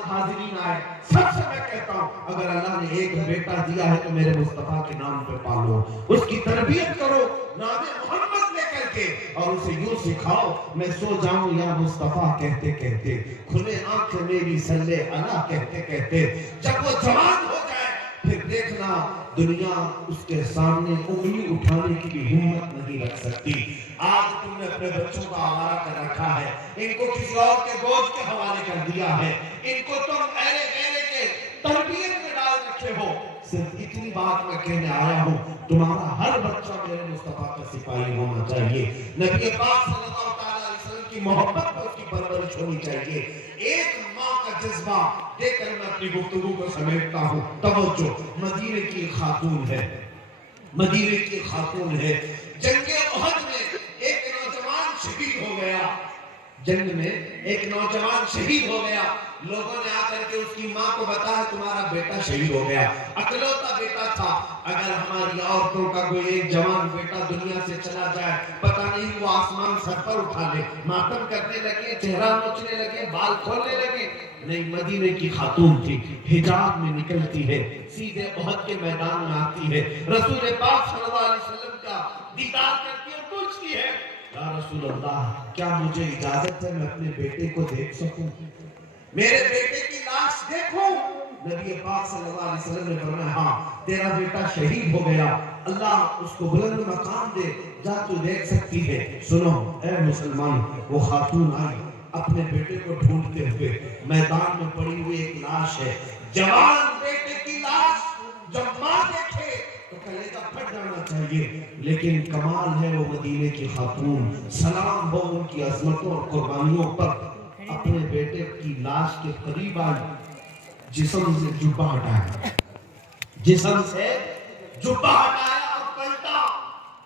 حاضرین آئے، سب سے میں کہتا ہوں اگر اللہ نے ایک بیٹا دیا ہے تو میرے مصطفیٰ کے نام پہ پالو، اس کی تربیت کرو نام محمد لے کر کے، اور اسے یوں سکھاؤ میں سو جاؤں یا مصطفیٰ کہتے کہتے، کھلے آنکھ میری صلی اللہ کہتے کہتے. جب وہ جوان ہو جائے پھر دیکھنا دنیا اس کے سامنے انگلی اٹھانے کی بھی ہمت نہیں رکھ سکتی. آج تم نے اپنے بچوں کا آوارہ کر رکھا ہے، ان کو کسی اور کے گود کے حوالے کر دیا ہے، ان کو تم اہلِ غیرے کے تربیت میں ڈال رکھے ہو. صرف اتنی بات میں کہنے آیا ہوں، تمہارا ہر بچہ میرے مصطفیٰ کا سپاہی ہونا چاہیے، نبی پاک صلی اللہ تعالیٰ علیہ وسلم کی محبت میں اس کی پرورش ہونی چاہیے۔ ایک ماں کا جذبہ دے کر میں اپنی گفتگو کو سمیٹتا ہوں۔ توجہ، مدینے کی خاتون ہے، مدینے کی خاتون ہے۔ جنگ احد میں ایک نوجوان شہید ہو گیا، جنگ میں ایک نوجوان شہید ہو گیا، لوگوں نے آ کر کے اس کی ماں کو بتایا تمہارا بیٹا شہید ہو گیا، اکلوتا بیٹا تھا، اگر ہماری عورتوں کا کوئی ایک جوان بیٹا دنیا سے چلا جائے پتہ نہیں وہ آسمان سر پر اٹھا لے، ماتم کرنے لگے، چہرہ نوچنے لگے، بال کھولنے لگے۔ نہیں، مدینے کی خاتون تھی، حجاب میں نکلتی ہے، سیدھے احد کے میدان میں آتی ہے، رسول پاک صلی اللہ علیہ وسلم کا دیدار کرتی ہے، پوچھتی ہے یا رسول اللہ کیا مجھے اجازت ہے میں اپنے بیٹے کو دیکھ سکوں، میرے بیٹے کی لاش دیکھوں؟ نبی پاک صلی اللہ علیہ وسلم نے فرمایا ہاں تیرا بیٹا شہید ہو گیا، اللہ اس کو بلند مقام دے، جا تو دیکھ سکتی ہے۔ سنو اے مسلمان، وہ خاتون آئی اپنے بیٹے کو ڈھونڈتے ہوئے، میدان میں پڑی ہوئی ایک لاش ہے، جوان بیٹے کی لاش، جب ماں دیکھے تو کلیجہ پھٹ جانا چاہیے، لیکن کمال ہے وہ مدینے کی خاتون، سلام ہو ان کی عظمتوں اور قربانیوں پر، اپنے بیٹے کی لاش کے قریب آئی، جسم سے جبہ ہٹایا، جسم سے جبہ ہٹایا اور پلٹا،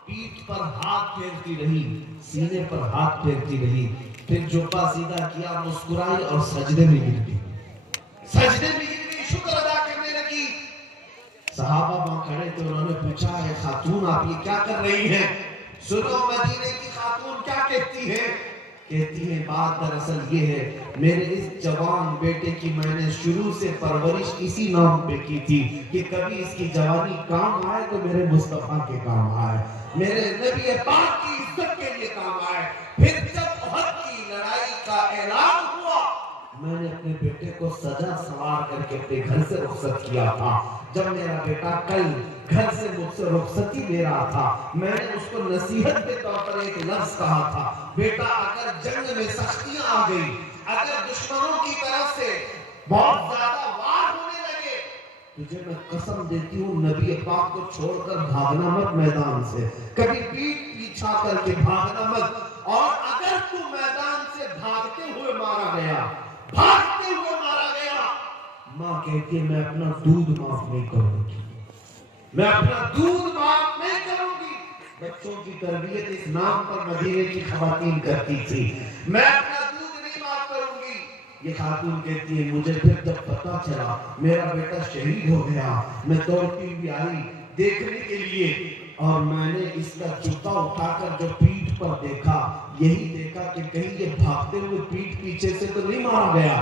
پیٹھ پر ہاتھ پھیرتی رہی، سینے پر ہاتھ پھیرتی رہی، پھر جبہ سیدھا کیا، مسکرائی اور سجدے میں گر گئی، سجدے میں گر گئی، شکر ادا کرنے لگی۔ صحابہ وہاں کھڑے تھے، انہوں نے پوچھا ہے خاتون آپ یہ کیا کر رہی ہیں؟ سنو مدینے کی خاتون کیا کہتی ہے، کہتی ہے بات دراصل یہ ہے میرے اس جوان بیٹے کی میں نے شروع سے پرورش اسی نام پہ کی تھی کہ کبھی اس کی جوانی کام آئے تو میرے مصطفیٰ کے کام آئے، میرے نبی پاک کی عزت کے لیے کام آئے۔ پھر جب احد کی لڑائی کا اعلان ہوا میں نے اپنے بیٹے کو سجا سوار کر کے اپنے گھر سے رخصت کیا تھا، جب میرا بیٹا کل گھر سے مجھ سے رخصتی لے رہا تھا میں نے اس کو نصیحت کے طور پر ایک لفظ کہا تھا، بیٹا اگر جنگ میں سختیاں آ گئی، اگر دشمنوں کی طرف سے بہت زیادہ وار ہونے لگے، تجھے میں قسم دیتی ہوں نبی پاک کو چھوڑ کر بھاگنا مت میدان سے، کبھی پیٹ پیچھا کر کے بھاگنا مت، اور اگر تو میدان سے بھاگتے ہوئے مارا گیا، بھاگتے ہوئے مارا گیا، ماں کہتی ہے میں اپنا دودھ معاف نہیں کروں گی، میں اپنا دودھ معاف نہیں کروں گی۔ بچوں کی تربیت اس نام پر مدینے کی خواتین کرتی تھی، میں اپنا دودھ نہیں معاف کروں گی۔ یہ خاتون کہتی ہے مجھے پھر جب پتا چلا میرا بیٹا شہید ہو گیا، میں دوڑتی ہوئی آئی دیکھنے کے لیے، اور میں نے اس کا جوتا اٹھا کر جو پیٹھ پر دیکھا، یہی دیکھا کہ کہیں یہ بھاگتے ہوئے پیٹھ پیچھے سے تو نہیں مارا گیا،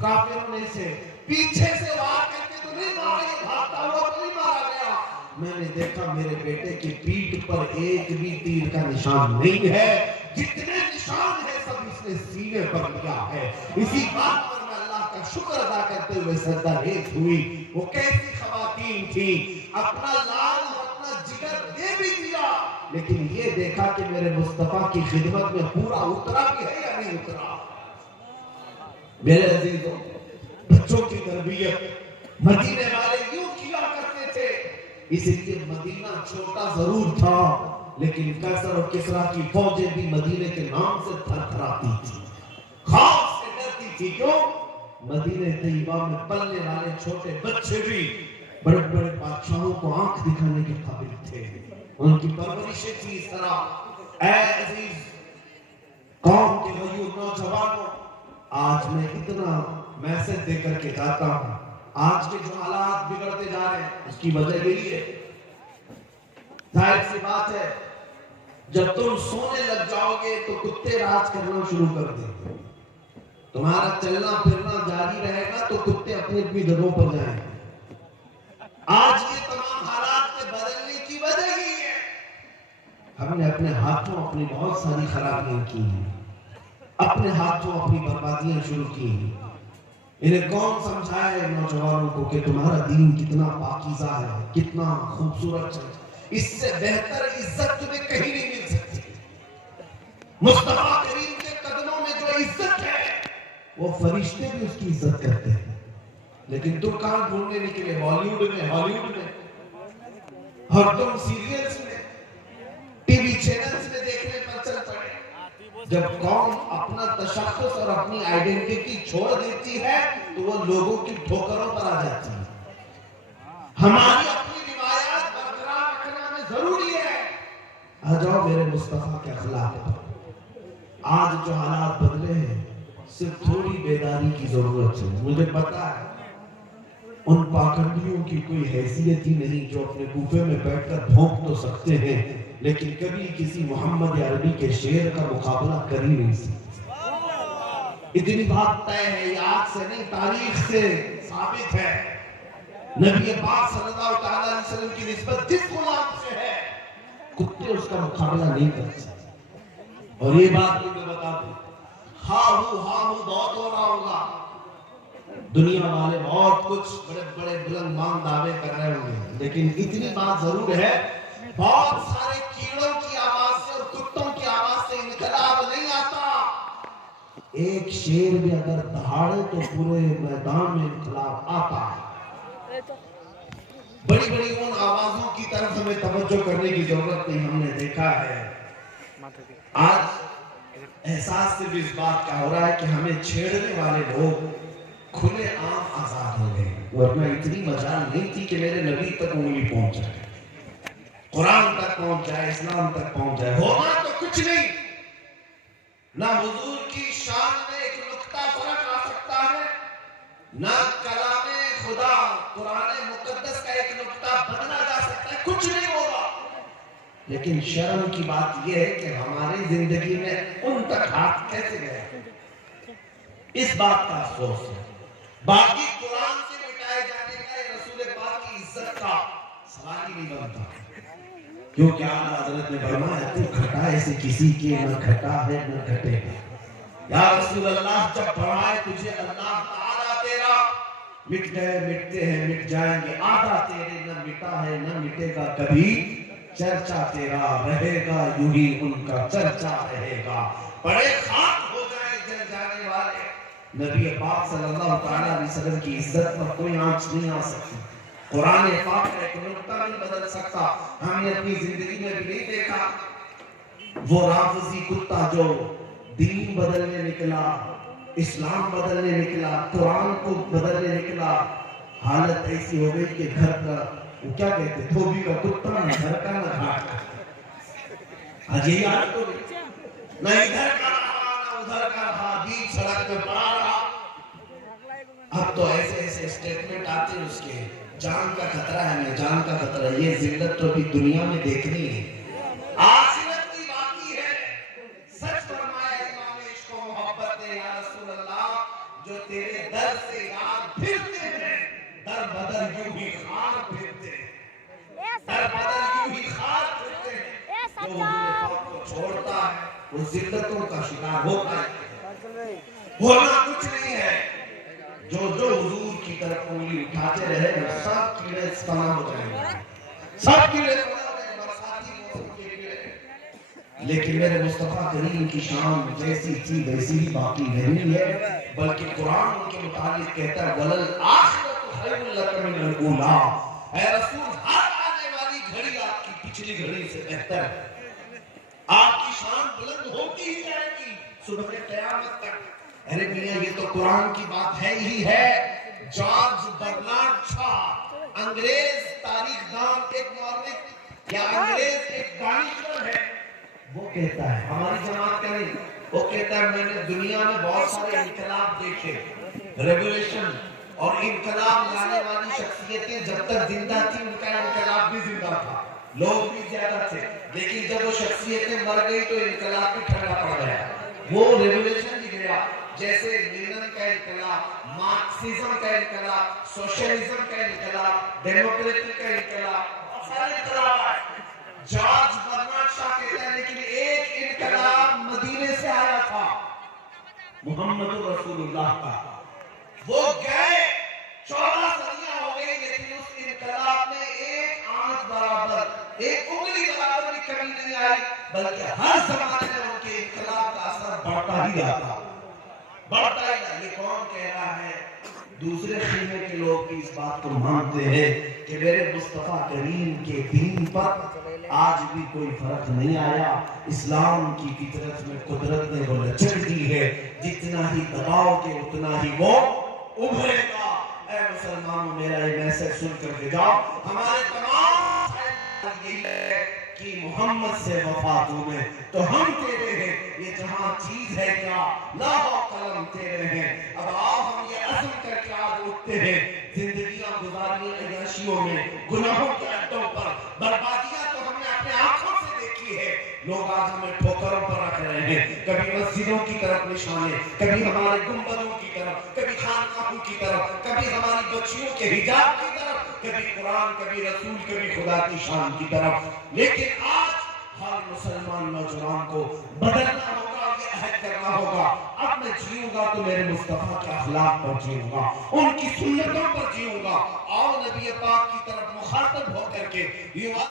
کافروں نے سے پیچھے سے وار کر کے تو نہیں مارا، یہ بھاگتا ہوا تو نہیں مارا گیا۔ میں نے دیکھا میرے بیٹے کی پیٹھ پر ایک بھی تیر کا نشان نہیں ہے، جتنے نشان ہیں سب اس نے سینے پر لیا ہے۔ اسی بات پر میں اللہ کا شکر ادا کرتے ہوئے سجدہ ریز ہوئی۔ وہ کیسی خواتین تھی، اپنا لال اپنا جگر دے بھی دیا، لیکن یہ دیکھا کہ میرے مصطفیٰ کی خدمت میں پورا اترا بھی ہے یا نہیں اترا۔ میرے عزیزوں، بچوں کی تربیت مدینے والے یوں کیا کرتے تھے، اس لیے مدینہ چھوٹا ضرور تھا لیکن قیصر اور کسریٰ کی فوجیں بھی مدینے کے نام سے تھر تھراتی تھی، خوف سے ڈرتی تھی۔ کیوں؟ مدینہ طیبہ میں پلنے والے چھوٹے بچے بھی بڑے بڑے بادشاہوں کو آنکھ دکھانے کے قابل تھے، ان کی پرورشیں تھی اس طرح۔ اے عزیز قوم کے غیور نوجوانوں، آج میں اتنا میسج دے کر کے جاتا ہوں، آج کے جو حالات بگڑتے جا رہے ہیں اس کی وجہ یہی ہے۔ ظاہر سی بات ہے جب تم سونے لگ جاؤ گے تو کتے راج کرنا شروع کر دیں گے، تمہارا چلنا پھرنا جاری رہے گا تو کتے اپنی اپنی جگہوں پر جائیں گے۔ آج یہ تمام حالات کے بدلنے کی وجہ یہی ہے، ہم نے اپنے ہاتھوں اپنی بہت ساری خرابیاں کی ہیں، اپنے ہاتھوں اپنی بربادیاں شروع کی ہیں۔ انہیں کون سمجھائے نوجوانوں کو کہ تمہارا دین کتنا پاکیزہ ہے، کتنا خوبصورت ہے، اس سے بہتر عزت تمہیں کہیں نہیں مل سکتی۔ مصطفیٰ کریم کے قدموں میں جو عزت ہے وہ فرشتے بھی اس کی عزت کرتے ہیں، لیکن تم کہاں ڈھونڈنے نکلے؟ ہالی ووڈ میں، ہالی ووڈ میں اور تم سیریلز میں ٹی وی چینلز میں دیکھنے پر چل پڑے. جب قوم اپنا تشخص اور اپنی آئیڈینٹی چھوڑ دیتی ہے تو وہ لوگوں کی ٹھوکروں پر آ جاتی ہے. ہماری اپنی روایات برقرار رکھنا ہمیں ضروری ہے. آ جاؤ میرے مصطفیٰ کے اخلاق پر. آج جو حالات بدلے ہیں صرف تھوڑی بیداری کی ضرورت ہے. مجھے پتا ہے ان پاکھنڈیوں کی کوئی حیثیت ہی نہیں جو اپنے کوفے میں بیٹھ کر بھونک تو سکتے ہیں لیکن کبھی کسی محمد عربی کے شعر کا مقابلہ کر ہی نہیں سکتے. اتنی بات طے ہے، یہ آج سے نہیں تاریخ سے ثابت ہے. نبی پاک صلی اللہ علیہ وسلم کی نسبت جس غلام سے ہے کتے اس کا مقابلہ نہیں کرتے. اور یہ بات میں بتا دوں، ہاں بہت ہو رہا ہوگا. دنیا والے بہت کچھ بڑے بڑے بلند مان دعوے کر رہے ہوں گے لیکن اتنی بات ضرور ہے بہت سارے کیڑوں کی آواز سے اور کتوں کی آواز سے انقلاب نہیں آتا. ایک شیر بھی اگر دہاڑے تو پورے میدان میں انقلاب آتا ہے. بڑی بڑی ان آوازوں کی طرف ہمیں توجہ کرنے کی ضرورت نہیں. ہم نے دیکھا ہے آج احساس صرف اس بات کا ہو رہا ہے کہ ہمیں چھیڑنے والے لوگ کھلے عام آزاد ہو گئے. ورنہ اتنی مجال نہیں تھی کہ میرے نبی تک انگلی پہنچ جائے، قرآن تک پہنچ جائے، اسلام تک پہنچ جائے. ہونا تو کچھ نہیں. نہ حضور کی شان میں ایک نقطہ فرق آ سکتا ہے، نہ کلام خدا قرآن مقدس کا ایک نقطہ بدلا جا سکتا ہے. کچھ نہیں ہوگا. لیکن شرم کی بات یہ ہے کہ ہماری زندگی میں ان تک ہاتھ کیسے گیا، اس بات کا افسوس ہے. باقی قرآن سے مٹائے جانے کا رسول پاک کی عزت کا سوال ہی نہیں بنتا. کیونکہ اعلیٰ حضرت نے فرمایا تو گھٹائے سے کسی کے نہ گھٹا ہے نہ گھٹے گا. یا رسول اللہ جب بڑھائے تجھے اللہ تعالیٰ تیرا، مٹ گئے مٹتے ہیں مٹ جائیں گے آدھا تیرے، نہ مٹا ہے نہ مٹے گا کبھی چرچا تیرا، رہے گا یوں ہی ان کا چرچا رہے گا. بڑے خاک ہو جائیں جل جانے والے، نبی پاک صلی اللہ علیہ وسلم کی عزت پر کوئی آنچ نہیں آ سکتی. قرآن پاک کا ایک نقطہ نہیں بدل سکتا. ہم نے اپنی زندگی میں بھی نہیں دیکھا وہ رافضی کتا جو دین بدلنے نکلا، اسلام بدلنے نکلا، قرآن کو بدلنے نکلا. حالت ایسی ہو گئی کہ گھر کا وہ کیا کہتے دھوبی کا کتا نہ گھر کا نہ گھاٹ کا. آج یہی حالت ہو گئی، نہ ادھر کا رہا نہ ادھر کا رہا، بیچ سڑک میں پڑا رہا. اب تو ایسے ایسے اسٹیٹمنٹ آتے ہیں اس کے جان کا خطرہ ہے، میں جان کا خطرہ ہے. یہ ذلت تو ابھی دنیا میں دیکھنی ہے، آخرت کی باقی ہے. سچ فرمایا امام عشق و محبت نے یا رسول اللہ جو تیرے در سے یاد پھرتے ہیں در بدر یوں ہی خار پھرتے ہیں، در بدر یوں ہی خار پھرتے ہیں. جو حضور پاک کو چھوڑتا ہے وہ ذلتوں کا شکار ہوتا ہے. ہونا کچھ نہیں ہے. جو حضور کی طرف انگلی اٹھاتے رہے وہ سب کیڑے فنا ہو جائیں گے، سب کیڑے فنا ہو جائیں گے، برساتی موسم کے کیڑے. لیکن میرے مصطفیٰ کریم کی شان جیسی تھی ویسی ہی باقی نہیں ہے. بلکہ قرآن ان کے متعلق کہتا ہے وَلَلْآخِرَةُ خَيْرٌ لَكَ مِنَ الْأُولَىٰ. اے رسول ہر آنے والی گھڑی آپ کی پچھلی گھڑی سے بہتر ہے. آپ کی شان بلند ہوتی ہی جائے گی صبح قیامت تک. ارے میاں یہ تو قرآن کی بات ہے ہی ہے. جارج برنارڈ شاہ انگریز تاریخ دان ایک مورخ یا انگریز ایک دانشور ہے، وہ کہتا ہے ہماری جماعت کا نہیں، وہ کہتا ہے میں نے دنیا میں بہت سارے انقلاب دیکھے، ریگولیشن اور انقلاب لانے والی شخصیتیں جب تک زندہ تھی ان کا انقلاب بھی زندہ تھا، لوگ بھی زیادہ تھے. لیکن جب وہ شخصیتیں مر گئی تو انقلاب بھی ٹھنڈا پڑ گیا، وہ ریگولیشن بھی گیا. جیسے لینن کا انقلاب، مارکسزم کا انقلاب، سوشلزم کا انقلاب، ڈیموکریٹک کا انقلاب، بہت سارے انقلاب آئے. جارج برنارڈ شاہ کہتا ہے لیکن ایک انقلاب مدینے سے آیا تھا محمد رسول اللہ کا. وہ گئے 14 صدیاں ہو گئی لیکن اس انقلاب میں ایک آنچ برابر، ایک انگلی برابر کی کمی نہیں آئی، بلکہ ہر زمانے میں ان کے انقلاب کا اثر بڑھتا ہی رہا. بڑھتا ہی رہا. یہ کون کہہ رہا ہے؟ دوسرے خیمے کے لوگ بھی اس بات کو مانتے ہیں کہ میرے مصطفیٰ کریم کے دین پر آج بھی کوئی فرق نہیں آیا. اسلام کی فطرت میں قدرت نے وہ لچک دی ہے, جتنا ہی دباؤ کے اتنا ہی وہ ابھرے گا. اے مسلمانوں, میرا یہ میسج سن کر کے جاؤ, ہمارے تمام یہی ہے کہ محمد سے وفا تمہیں تو ہم تیرے ہیں, یہ جہاں چیز ہے کیا لاہو قلم تیرے ہیں. اب آؤ ہم یہ عزم کر کے آج اٹھتے ہیں, زندگیاں گزارنی عیاشیوں میں, گناہوں کے اڈوں پر, بربادیاں تو ہم نے اپنے آنکھوں سے دیکھی ہے. لوگ آج ہمیں ٹھوکروں پر رکھ رہے ہیں, کبھی مسجدوں کی طرف نشانے, کبھی ہمارے گنبدوں کی طرف, کبھی خانقاہوں کی طرف, کبھی ہماری بچیوں کے حجاب کی طرف, کبھی قرآن, کبھی رسول, کبھی خدا کی شان کی طرف. لیکن آج ہر مسلمان نوجوان کو بدلنا ہوگا, یہ عہد کرنا ہوگا, اب میں جیوں گا تو میرے مصطفیٰ کے اخلاق پر جیوں گا, ان کی سنتوں پر جیوں گا. اور نبی پاک کی طرف مخاطب ہو کر کے